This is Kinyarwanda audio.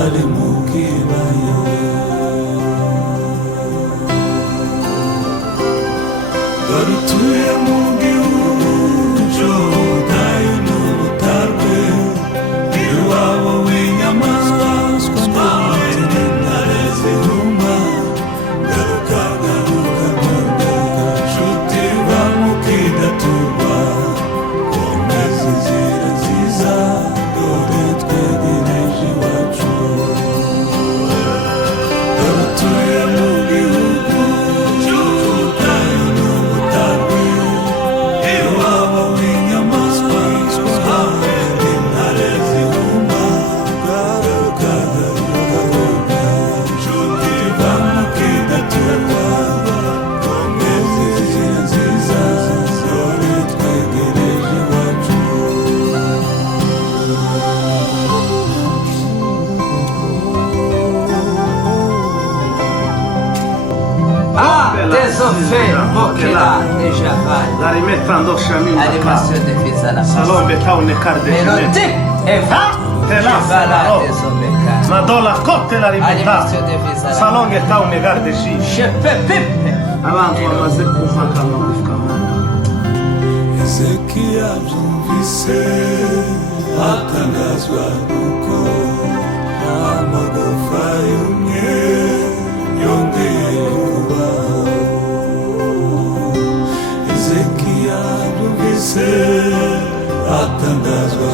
ari mu kibaya. Dore utuye mu gihugu cy'ubutayu n'ubutarwe, iwabo w'inyamaswa n'intare zihuma. Garuka garuka garuka nshuti va mu kidaturwa, komeza inzira nziza dore twegereje iwacu. Dore utuye mu gihugu cy'ubutayu n'ubutarwe, iwabo w'inyamaswa n'intare zihuma. Garuka garuka garuka nshuti va mu kidaturwa, komeza inzira nziza dore twegereje iwacu. Désolé, Bokela, déjà va. La rimettendo sciamin da Animation de fils à la Salon betaune carde Mélodie, et va. Te la Voilà, no. désolé, Ma do la cotte la rimetta. Animation de fils à la Salon e taune garde si. Je peux pipe. Avanti ma se kufa kama kufkamana. Hezekiya byumvise atangazwa nuko amagufa y'umwe yongeye kubaho. Hezekiya byumvise atangazwa